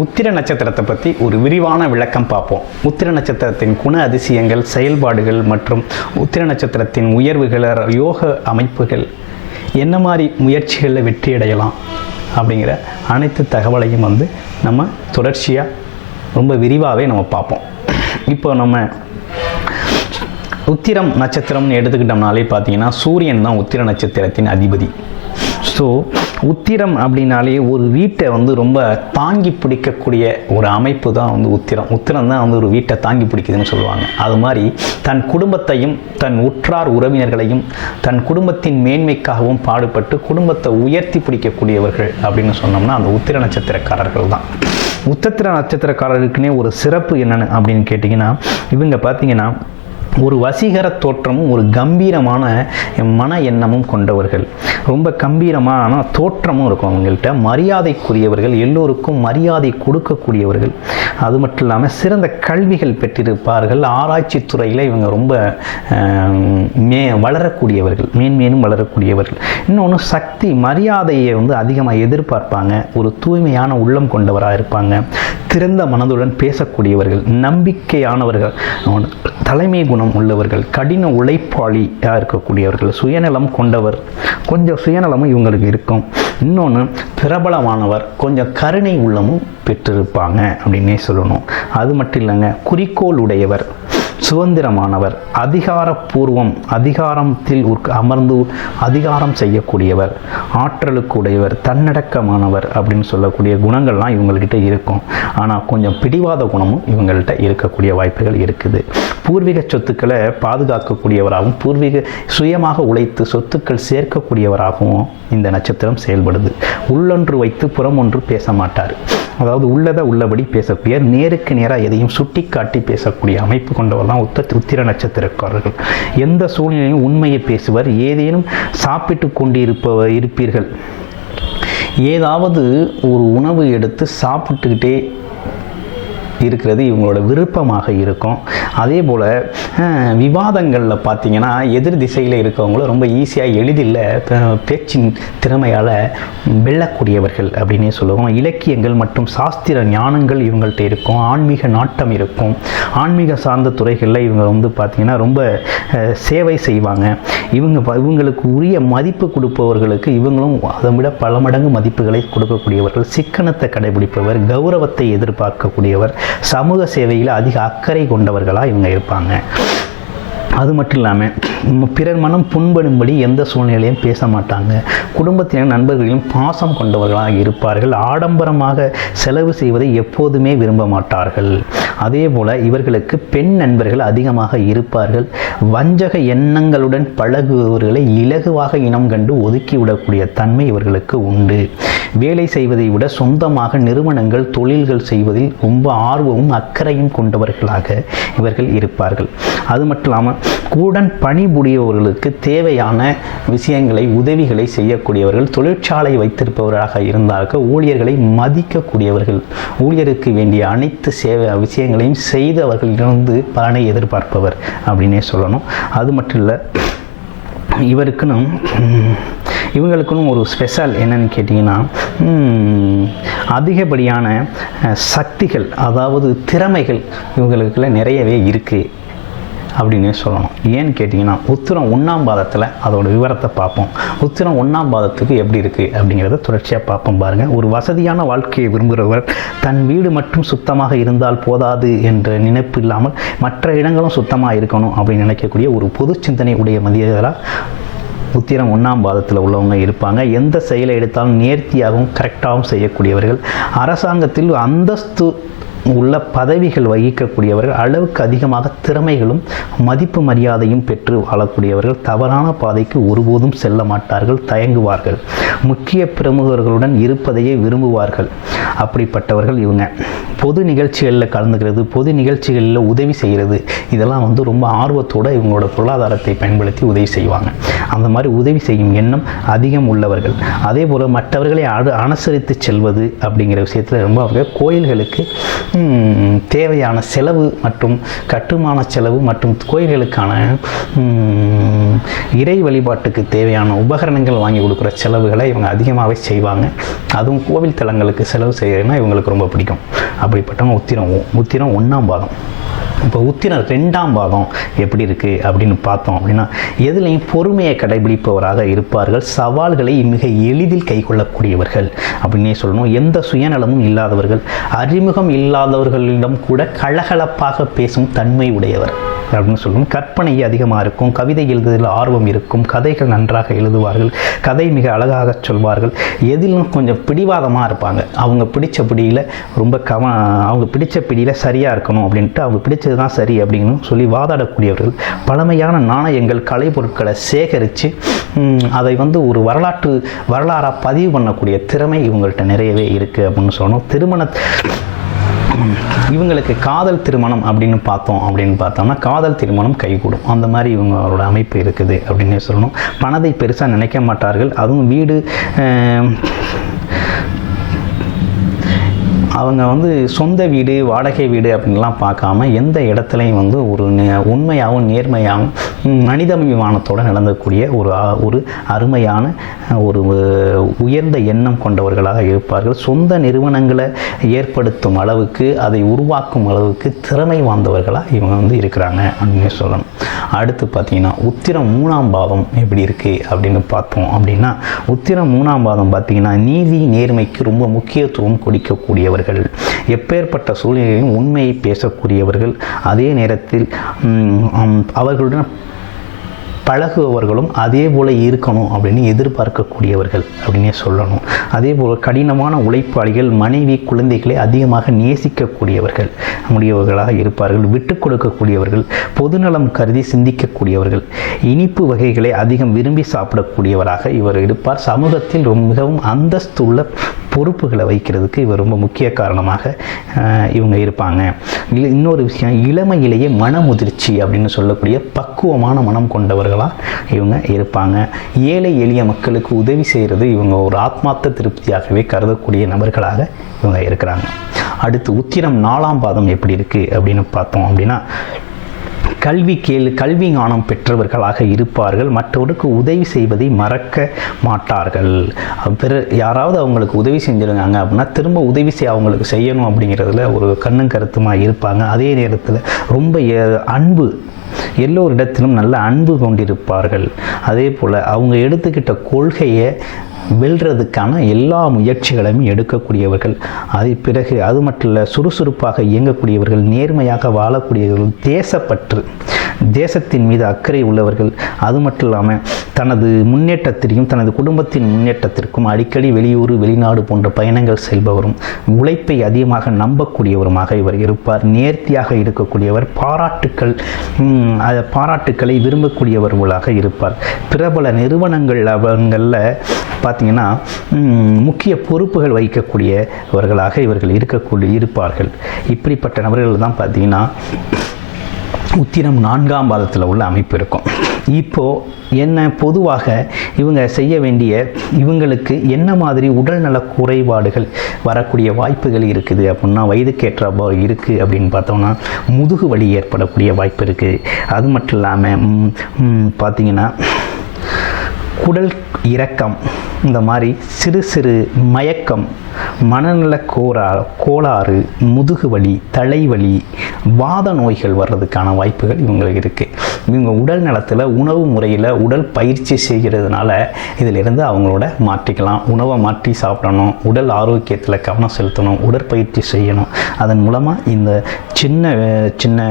உத்திர நட்சத்திரத்தை பற்றி ஒரு விரிவான விளக்கம் பார்ப்போம். உத்திர நட்சத்திரத்தின் குண அதிசயங்கள், செயல்பாடுகள் மற்றும் உத்திர நட்சத்திரத்தின் உயர்வுகள், யோக அமைப்புகள், என்ன மாதிரி முயற்சிகளில் வெற்றி அடையலாம் அப்படிங்கிற அனைத்து தகவலையும் நம்ம தொடர்ச்சியாக ரொம்ப விரிவாகவே நம்ம பார்ப்போம். இப்போ நம்ம உத்திரம் நட்சத்திரம்னு எடுத்துக்கிட்டோம்னாலே பார்த்தீங்கன்னா சூரியன் தான் உத்திர நட்சத்திரத்தின் அதிபதி. ஸோ உத்திரம் அப்படின்னாலே ஒரு வீட்டை ரொம்ப தாங்கி பிடிக்கக்கூடிய ஒரு அமைப்பு தான் உத்திரம். உத்திரம் தான் ஒரு வீட்டை தாங்கி பிடிக்குதுன்னு சொல்லுவாங்க. அது மாதிரி தன் குடும்பத்தையும் தன் உற்றார் உறவினர்களையும் தன் குடும்பத்தின் மேன்மைக்காகவும் பாடுபட்டு குடும்பத்தை உயர்த்தி பிடிக்கக்கூடியவர்கள் அப்படின்னு சொன்னோம்னா அந்த உத்திர நட்சத்திரக்காரர்கள் தான். உத்திர நட்சத்திரக்காரருக்குன்னே ஒரு சிறப்பு என்னென்னு அப்படின்னு கேட்டிங்கன்னா, இவங்க பார்த்தீங்கன்னா ஒரு வசீகர தோற்றமும் ஒரு கம்பீரமான மன எண்ணமும் கொண்டவர்கள். ரொம்ப கம்பீரமான தோற்றமும் இருக்கும் அவங்கள்ட்ட. மரியாதைக்குரியவர்கள், எல்லோருக்கும் மரியாதை கொடுக்கக்கூடியவர்கள். அது மட்டும் இல்லாமல் சிறந்த கல்விகள் பெற்றிருப்பார்கள். ஆராய்ச்சி துறையில் இவங்க ரொம்ப வளரக்கூடியவர்கள், மேன்மேலும் வளரக்கூடியவர்கள். இன்னொன்று சக்தி, மரியாதையை அதிகமாக எதிர்பார்ப்பாங்க. ஒரு தூய்மையான உள்ளம் கொண்டவராக இருப்பாங்க. திறந்த மனதுடன் பேசக்கூடியவர்கள், நம்பிக்கையானவர்கள், தலைமை குணம் உள்ளவர்கள், கடின உழைப்பாளியாக இருக்கக்கூடியவர்கள், சுயநலம் கொண்டவர். கொஞ்சம் சுயநலமும் இவங்களுக்கு இருக்கும். இன்னொன்று பிரபலமானவர், கொஞ்சம் கருணை உள்ளமும் பெற்றிருப்பாங்க அப்படின்னே சொல்லணும். அது மட்டும் இல்லைங்க, குறிக்கோள் உடையவர், சுதந்திரமானவர், அதிகாரப்பூர்வம், அதிகாரத்தில் அமர்ந்து அதிகாரம் செய்யக்கூடியவர், ஆற்றலுக்கு உடையவர், தன்னடக்கமானவர் அப்படின்னு சொல்லக்கூடிய குணங்கள்லாம் இவங்கள்கிட்ட இருக்கும். ஆனால் கொஞ்சம் பிடிவாத குணமும் இவங்கள்ட்ட இருக்கக்கூடிய வாய்ப்புகள் இருக்குது. பூர்வீக சொத்துக்களை பாதுகாக்கக்கூடியவராகவும் சுயமாக உழைத்து சொத்துக்கள் சேர்க்கக்கூடியவராகவும் இந்த நட்சத்திரம் செயல்படுது. உள்ளொன்று வைத்து புறம் ஒன்று பேச மாட்டார். அதாவது உள்ளதை உள்ளபடி பேசக்கூடிய, நேருக்கு நேராக எதையும் சுட்டி காட்டி பேசக்கூடிய அமைப்பு கொண்டவர் தான் உத்திர நட்சத்திரக்காரர்கள். எந்த சூழ்நிலையும் உண்மையை பேசுவர். ஏதேனும் சாப்பிட்டு கொண்டு இருப்பீர்கள், ஏதாவது ஒரு உணவு எடுத்து சாப்பிட்டுக்கிட்டே இருக்கிறது இவங்களோட விருப்பமாக இருக்கும். அதே போல் விவாதங்களில் பார்த்தீங்கன்னா எதிர் திசையில் இருக்கவங்கள ரொம்ப ஈஸியாக எளிதில் பேச்சின் திறமையால் வெல்லக்கூடியவர்கள் அப்படின்னே சொல்லுவோம். இலக்கியங்கள் மற்றும் சாஸ்திர ஞானங்கள் இவங்கள்ட்ட இருக்கும். ஆன்மீக நாட்டம் இருக்கும். ஆன்மீக சார்ந்த துறைகளில் இவங்க பார்த்திங்கன்னா ரொம்ப சேவை செய்வாங்க. இவங்களுக்கு உரிய மதிப்பு கொடுப்பவர்களுக்கு இவங்களும் அதை விட பல மடங்கு மதிப்புகளை கொடுக்கக்கூடியவர்கள். சிக்கனத்தை கடைபிடிப்பவர், கௌரவத்தை எதிர்பார்க்கக்கூடியவர், சமூக சேவையில் அதிக அக்கறை கொண்டவர்களாக இவங்க இருப்பாங்க. அது மட்டும் இல்லாமல் பிறர் மனம் புண்படும்படி எந்த சூழ்நிலையும் பேச மாட்டாங்க. குடும்பத்தினர் நண்பர்களிலும் பாசம் கொண்டவர்களாக இருப்பார்கள். ஆடம்பரமாக செலவு செய்வதை எப்போதுமே விரும்ப மாட்டார்கள். அதே போல் இவர்களுக்கு பெண் நண்பர்கள் அதிகமாக இருப்பார்கள். வஞ்சக எண்ணங்களுடன் பழகுபவர்களை இலகுவாக இனம் கண்டு ஒதுக்கிவிடக்கூடிய தன்மை இவர்களுக்கு உண்டு. வேலை செய்வதை விட சொந்தமாக நிறுவனங்கள், தொழில்கள் செய்வதில் ரொம்ப ஆர்வமும் அக்கறையும் கொண்டவர்களாக இவர்கள் இருப்பார்கள். அது மட்டும் இல்லாமல் கூடன் பணிபுரியவர்களுக்கு தேவையான விஷயங்களை, உதவிகளை செய்யக்கூடியவர்கள். தொழிற்சாலை வைத்திருப்பவராக இருந்தார்கள். ஊழியர்களை மதிக்கக்கூடியவர்கள். ஊழியருக்கு வேண்டிய அனைத்து விஷயங்களையும் செய்து அவர்களிடமிருந்து பலனை எதிர்பார்ப்பவர் அப்படின்னே சொல்லணும். அது மட்டும் இல்லை, இவங்களுக்குன்னு ஒரு ஸ்பெஷல் என்னன்னு கேட்டிங்கன்னா, அதிகப்படியான சக்திகள், அதாவது திறமைகள் இவங்களுக்குள்ள நிறையவே இருக்குது அப்படின்னே சொல்லணும். ஏன்னு கேட்டிங்கன்னா, உத்திரம் 1ஆம் பாதத்தில் அதோட விவரத்தை பார்ப்போம். உத்திரம் 1ஆம் பாதத்துக்கு எப்படி இருக்குது அப்படிங்கிறத தொடர்ச்சியாக பார்ப்போம். பாருங்கள், ஒரு வசதியான வாழ்க்கையை விரும்புகிறவர் தன் வீடு மட்டும் சுத்தமாக இருந்தால் போதாது என்ற நினைப்பு இல்லாமல் மற்ற இடங்களும் சுத்தமாக இருக்கணும் அப்படின்னு நினைக்கக்கூடிய ஒரு பொது சிந்தனை உடைய மனிதராக உத்திரம் 1ஆம் பாதத்தில் உள்ளவங்க இருப்பாங்க. எந்த செயலை எடுத்தாலும் நேர்த்தியாகவும் கரெக்டாகவும் செய்யக்கூடியவர்கள். அரசாங்கத்தில் அந்தஸ்து உள்ள பதவிகள் வகிக்கக்கூடியவர்கள். அளவுக்கு அதிகமாக திறமைகளும் மதிப்பு மரியாதையும் பெற்று வாழக்கூடியவர்கள். தவறான பாதைக்கு ஒருபோதும் செல்ல மாட்டார்கள், தயங்குவார்கள். முக்கிய பிரமுகர்களுடன் இருப்பதையே விரும்புவார்கள். அப்படிப்பட்டவர்கள் இவங்க. பொது நிகழ்ச்சிகளில் கலந்துக்கிறது, பொது நிகழ்ச்சிகளில் உதவி செய்கிறது, இதெல்லாம் ரொம்ப ஆர்வத்தோடு இவங்களோட பொருளாதாரத்தை பயன்படுத்தி உதவி செய்வாங்க. அந்த மாதிரி உதவி செய்யும் எண்ணம் அதிகம் உள்ளவர்கள். அதே போல் மற்றவர்களை அனுசரித்து செல்வது அப்படிங்கிற விஷயத்தில் ரொம்ப அவங்க கோயில்களுக்கு தேவையான செலவு மற்றும் கட்டுமான செலவு மற்றும் கோயில்களுக்கான இறை வழிபாட்டுக்கு தேவையான உபகரணங்கள் வாங்கி கொடுக்குற செலவுகளை இவங்க அதிகமாகவே செய்வாங்க. அதுவும் கோவில் தலங்களுக்கு செலவு செய்யறதுன்னா இவங்களுக்கு ரொம்ப பிடிக்கும். அப்படிப்பட்டவங்க உத்திரம் 1ஆம் பாதம். இப்போ உத்திரம் 2ஆம் பாதம் எப்படி இருக்குது அப்படின்னு பார்த்தோம் அப்படின்னா, எதுலேயும் பொறுமையை கடைபிடிப்பவராக இருப்பார்கள். சவால்களை மிக எளிதில் கைக்கொள்ளக்கூடியவர்கள் அப்படின்னே சொல்லணும். எந்த சுயநலமும் இல்லாதவர்கள், அறிமுகம் இல்லாதவர்களிடம் கூட கலகலப்பாக பேசும் தன்மை உடையவர் அப்படின்னு சொல்லணும். கற்பனை அதிகமாக இருக்கும், கவிதை எழுதுவதில் ஆர்வம் இருக்கும், கதைகள் நன்றாக எழுதுவார்கள், கதை மிக அழகாக சொல்வார்கள், எதிலும் கொஞ்சம் பிடிவாதமாக இருப்பாங்க. அவங்க பிடிச்ச பிடியில் அவங்க பிடிச்ச பிடியில் சரியாக இருக்கணும் அப்படின்ட்டு அவங்க பிடிச்சது தான் சரி அப்படின்னு சொல்லி வாதாடக்கூடியவர்கள். பழமையான நாணயங்கள், கலை பொருட்களை சேகரித்து அதை ஒரு வரலாறாக பதிவு பண்ணக்கூடிய திறமை இவங்கள்ட்ட நிறையவே இருக்குது அப்படின்னு சொல்லணும். இவங்களுக்கு காதல் திருமணம் அப்படின்னு பார்த்தோம்னா காதல் திருமணம் கைகூடும். அந்த மாதிரி இவங்களோட அமைப்பு இருக்குது அப்படின்னு சொல்லணும். பணத்தை பெருசாக நினைக்க மாட்டார்கள். அதுவும் வீடு அவங்க சொந்த வீடு, வாடகை வீடு அப்படின்லாம் பார்க்காம எந்த இடத்துலையும் ஒரு உண்மையாகவும் நேர்மையாகவும் மனிதாபிமானத்தோடு நடந்தக்கூடிய ஒரு அருமையான ஒரு உயர்ந்த எண்ணம் கொண்டவர்களாக இருப்பார்கள். சொந்த நிறுவனங்களை ஏற்படுத்தும் அளவுக்கு, அதை உருவாக்கும் அளவுக்கு திறமை வாய்ந்தவர்களாக இவங்க இருக்கிறாங்க அப்படின்னு சொல்லணும். அடுத்து பார்த்தீங்கன்னா உத்திரம் 3ஆம் பாதம் எப்படி இருக்குது அப்படின்னு பார்த்தோம் அப்படின்னா, உத்திரம் 3ஆம் பாதம் பார்த்தீங்கன்னா நீதி நேர்மைக்கு ரொம்ப முக்கியத்துவம் கொடுக்கக்கூடியவர்கள். எப்பேற்பட்ட சூழ்நிலையிலும் உண்மையை பேசக்கூடியவர்கள். அதே நேரத்தில் அவர்களுடன் பழகுபவர்களும் அதே போல் இருக்கணும் அப்படின்னு எதிர்பார்க்கக்கூடியவர்கள் அப்படின்னே சொல்லணும். அதே போல் கடினமான உழைப்பாளிகள், மனைவி குழந்தைகளை அதிகமாக நேசிக்கக்கூடியவர்கள் முடியவர்களாக இருப்பார்கள். விட்டு கொடுக்கக்கூடியவர்கள், பொதுநலம் கருதி சிந்திக்கக்கூடியவர்கள், இனிப்பு வகைகளை அதிகம் விரும்பி சாப்பிடக்கூடியவராக இவர் இருப்பார். சமூகத்தில் மிகவும் அந்தஸ்துள்ள பொறுப்புகளை வைக்கிறதுக்கு இவர் ரொம்ப முக்கிய காரணமாக இவங்க இருப்பாங்க. இன்னொரு விஷயம், இளமையிலேயே மனமுதிர்ச்சி அப்படின்னு சொல்லக்கூடிய பக்குவமான மனம் கொண்டவர்களாக இவங்க இருப்பாங்க. ஏழை எளிய மக்களுக்கு உதவி செய்கிறது இவங்க ஒரு ஆத்மார்த்த திருப்தியாகவே கருதக்கூடிய நபர்களாக இவங்க இருக்கிறாங்க. அடுத்து உத்திரம் 4ஆம் பாதம் எப்படி இருக்குது அப்படின்னு பார்த்தோம் அப்படின்னா, கல்வி ஞானம் பெற்றவர்களாக இருப்பார்கள். மற்றவருக்கு உதவி செய்வதை மறக்க மாட்டார்கள். யாராவது அவங்களுக்கு உதவி செஞ்சிருந்தாங்க அப்படின்னா திரும்ப உதவி அவங்களுக்கு செய்யணும் அப்படிங்கிறதுல ஒரு கண்ணும் கருத்துமாக இருப்பாங்க. அதே நேரத்தில் ரொம்ப அன்பு, எல்லோரிடத்திலும் நல்ல அன்பு கொண்டிருப்பார்கள். அதே போல் அவங்க எடுத்துக்கிட்ட கொள்கையை வெல்றதுக்கான எல்லா முயற்சிகளையும் எடுக்கக்கூடியவர்கள். அது மட்டும் இல்லை, சுறுசுறுப்பாக இயங்கக்கூடியவர்கள், நேர்மையாக வாழக்கூடியவர்கள், தேசப்பற்று, தேசத்தின் மீது அக்கறை உள்ளவர்கள். அது மட்டும் இல்லாமல் தனது முன்னேற்றத்திற்கும் தனது குடும்பத்தின் முன்னேற்றத்திற்கும் அடிக்கடி வெளியூர் வெளிநாடு போன்ற பயணங்கள் செல்பவரும், உழைப்பை அதிகமாக நம்பக்கூடியவருமாக இவர் இருப்பார். நேர்த்தியாக இருக்கக்கூடியவர், பாராட்டுக்களை விரும்பக்கூடியவர்களாக இருப்பார். பிரபல நிறுவனங்கள் அவங்களில் பார்த்தீங்கன்னா முக்கிய பொறுப்புகள் வகிக்கக்கூடியவர்களாக இவர்கள் இருப்பார்கள். இப்படிப்பட்ட நபர்கள் தான் பார்த்தீங்கன்னா உத்திரம் 4ஆம் பாதத்தில் உள்ள அமைப்பு இருக்கும். இப்போது என்ன பொதுவாக இவங்க செய்ய வேண்டிய, இவங்களுக்கு என்ன மாதிரி உடல்நல குறைபாடுகள் வரக்கூடிய வாய்ப்புகள் இருக்குது அப்படின்னா, வயதுக்கேற்ற இருக்குது அப்படின்னு பார்த்தோம்னா முதுகு வலி ஏற்படக்கூடிய வாய்ப்பு இருக்குது. அது மட்டும் இல்லாமல் பார்த்தீங்கன்னா குடல் இறக்கம், இந்த மாதிரி சிறு சிறு மயக்கம், மனநல கோளாறு, முதுகுவலி, தலைவலி, வாத நோய்கள் வர்றதுக்கான வாய்ப்புகள் இவங்களுக்கு இருக்குது. இவங்க உடல் நலத்தில் உணவு முறையில் உடல் பயிற்சி செய்கிறதுனால இதிலிருந்து அவங்களோட மாற்றிக்கலாம். உணவை மாற்றி சாப்பிடணும், உடல் ஆரோக்கியத்தில் கவனம் செலுத்தணும், உடற்பயிற்சி செய்யணும். அதன் மூலமாக இந்த சின்ன சின்ன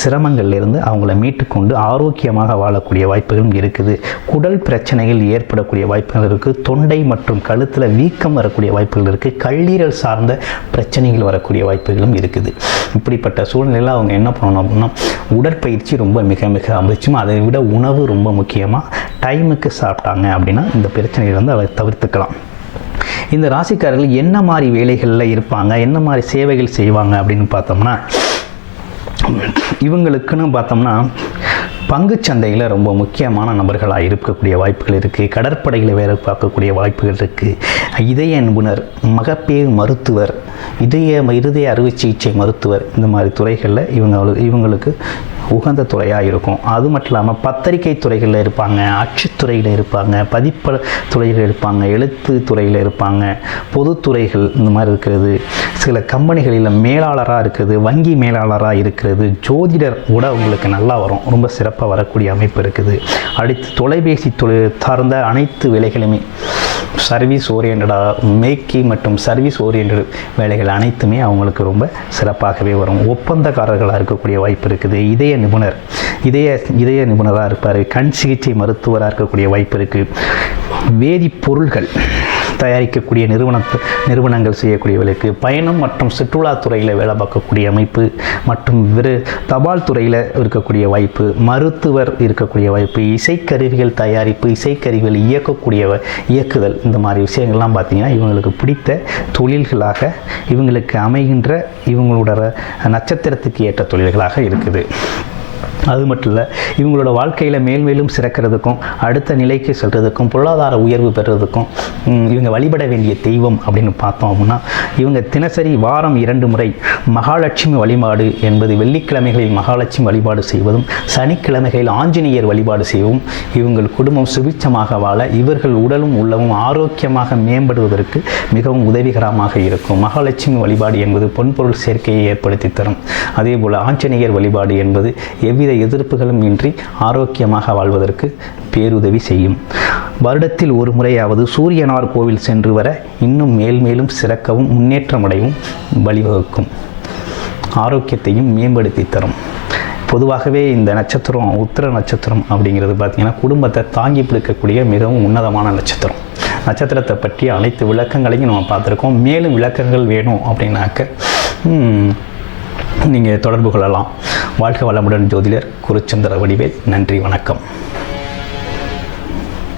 சிரமங்கள்லேருந்து அவங்கள மீட்டுக்கொண்டு ஆரோக்கியமாக வாழக்கூடிய வாய்ப்புகளும் இருக்குது. குடல் பிரச்சனைகள் ஏற்படக்கூடிய வாய்ப்புகள் இருக்குது. தொண்டை மற்றும் கழுத்தில் வீக்கம் வரக்கூடிய வாய்ப்புகள் இருக்குது. கல்லீரல் சார்ந்த பிரச்சனைகள் வரக்கூடிய வாய்ப்புகளும் இருக்குது. இப்படிப்பட்ட சூழ்நிலையில் அவங்க என்ன பண்ணணும் அப்படின்னா, உடற்பயிற்சி ரொம்ப மிக மிக அவசியம். அதை விட உணவு ரொம்ப முக்கியமாக டைமுக்கு சாப்பிட்டாங்க அப்படின்னா இந்த பிரச்சனைகள் அதை தவிர்த்துக்கலாம். இந்த ராசிக்காரர்கள் என்ன மாதிரி வேலைகளில் இருப்பாங்க, என்ன மாதிரி சேவைகள் செய்வாங்க அப்படின்னு பார்த்தோம்னா, இவங்களுக்குன்னு பார்த்தோம்னா பங்குச்சந்தையில் ரொம்ப முக்கியமான நபர்களாக இருக்கக்கூடிய வாய்ப்புகள் இருக்குது. கடற்படையில் வேலை பார்க்கக்கூடிய வாய்ப்புகள் இருக்குது. இதய நிபுணர், மகப்பேறு மருத்துவர், இருதய அறுவை சிகிச்சை மருத்துவர், இந்த மாதிரி துறைகளில் இவங்களுக்கு உகந்த துறையாக இருக்கும். அது மட்டும் இல்லாமல் பத்திரிகை துறைகளில் இருப்பாங்க, அச்சுத்துறையில் இருப்பாங்க, பதிப்ப துறையில் இருப்பாங்க, எழுத்து துறையில் இருப்பாங்க, பொதுத்துறைகள் இந்த மாதிரி இருக்கிறது. சில கம்பெனிகளில் மேலாளராக இருக்கிறது, வங்கி மேலாளராக இருக்கிறது, ஜோதிடர் கூட உங்களுக்கு நல்லா வரும், ரொம்ப சிறப்பாக வரக்கூடிய அமைப்பு இருக்குது. அடுத்து தொலைபேசி தொழில் சார்ந்த அனைத்து வேலைகளுமே சர்வீஸ் ஓரியன்டாக மேக்கி மற்றும் சர்வீஸ் ஓரியன்ட் வேலைகள் அனைத்துமே அவங்களுக்கு ரொம்ப சிறப்பாகவே வரும். ஒப்பந்தக்காரர்களாக இருக்கக்கூடிய வாய்ப்பு இருக்குது. இதய நிபுணராக இருப்பார். கண் சிகிச்சை மருத்துவராக இருக்கக்கூடிய வாய்ப்பு இருக்குது. வேதிப்பொருள்கள் தயாரிக்கக்கூடிய நிறுவனங்கள் செய்யக்கூடியவர்களுக்கு, பயணம் மற்றும் சுற்றுலாத்துறையில் வேலை பார்க்கக்கூடிய அமைப்பு மற்றும் தபால் துறையில் இருக்கக்கூடிய வாய்ப்பு, மருத்துவர் இருக்கக்கூடிய வாய்ப்பு, இசைக்கருவிகள் தயாரிப்பு, இசைக்கருவிகள் இயக்குதல், இந்த மாதிரி விஷயங்கள்லாம் பார்த்திங்கன்னா இவங்களுக்கு பிடித்த தொழில்களாக இவங்களுக்கு அமைகின்ற இவங்களோட நட்சத்திரத்துக்கு ஏற்ற தொழில்களாக இருக்குது. அது மட்டும் இல்லை, இவங்களோட வாழ்க்கையில் மேலும் சிறக்கிறதுக்கும் அடுத்த நிலைக்கு செல்றதுக்கும் பொருளாதார உயர்வு பெறுறதுக்கும் இவங்க வழிபட வேண்டிய தெய்வம் அப்படின்னு பார்த்தோம் அப்படின்னா, இவங்க தினசரி வாரம் 2 முறை மகாலட்சுமி வழிபாடு என்பது வெள்ளிக்கிழமைகளில் மகாலட்சுமி வழிபாடு செய்வதும், சனிக்கிழமைகளில் ஆஞ்சநேயர் வழிபாடு செய்வதும் இவங்கள் குடும்பம் சுபிட்சமாக வாழ, இவர்கள் உடலும் உள்ளமும் ஆரோக்கியமாக மேம்படுவதற்கு மிகவும் உதவிகரமாக இருக்கும். மகாலட்சுமி வழிபாடு என்பது பொன்பொருள் சேர்க்கையை ஏற்படுத்தி தரும். அதே போல் ஆஞ்சநேயர் வழிபாடு என்பது எவ்வித எதிர்ப்புகளும் இன்றி ஆரோக்கியமாக வாழ்வதற்கு பேருதவி செய்யும். வருடத்தில் ஒரு முறையாவது சூரியனார் கோவில் சென்று வர இன்னும் மேலும் சிறக்கவும் முன்னேற்றமடையும் வழிவகுக்கும். ஆரோக்கியத்தையும் மேம்படுத்தி தரும். பொதுவாகவே இந்த நட்சத்திரம் உத்திர நட்சத்திரம் அப்படிங்கிறது பார்த்திங்கன்னா குடும்பத்தை தாங்கி பிடிக்கக்கூடிய மிகவும் உன்னதமான நட்சத்திரம். நட்சத்திரத்தை பற்றி அனைத்து விளக்கங்களையும் நம்ம பார்த்துருக்கோம். மேலும் விளக்கங்கள் வேணும் அப்படின்னாக்க நீங்கள் தொடர்பு கொள்ளலாம். வாழ்க வளமுடன் ஜோதிடர் குருச்சந்திர வடிவேல். நன்றி, வணக்கம்.